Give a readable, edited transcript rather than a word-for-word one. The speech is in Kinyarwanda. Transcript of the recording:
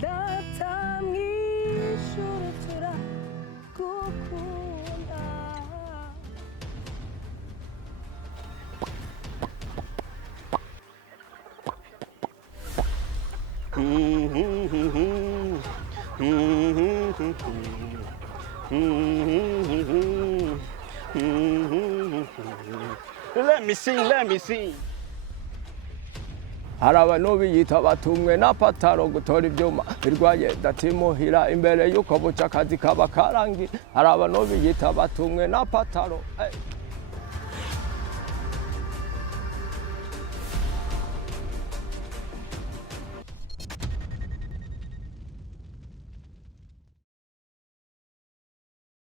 Data mw'ijuru turagukunda. Let me sing. hari abantu biyita batumwe na pataro gutora ibyuma birwaye datimuhira imbere y'uko buca akazi kaba karangi hari abantu biyita batumwe na pataro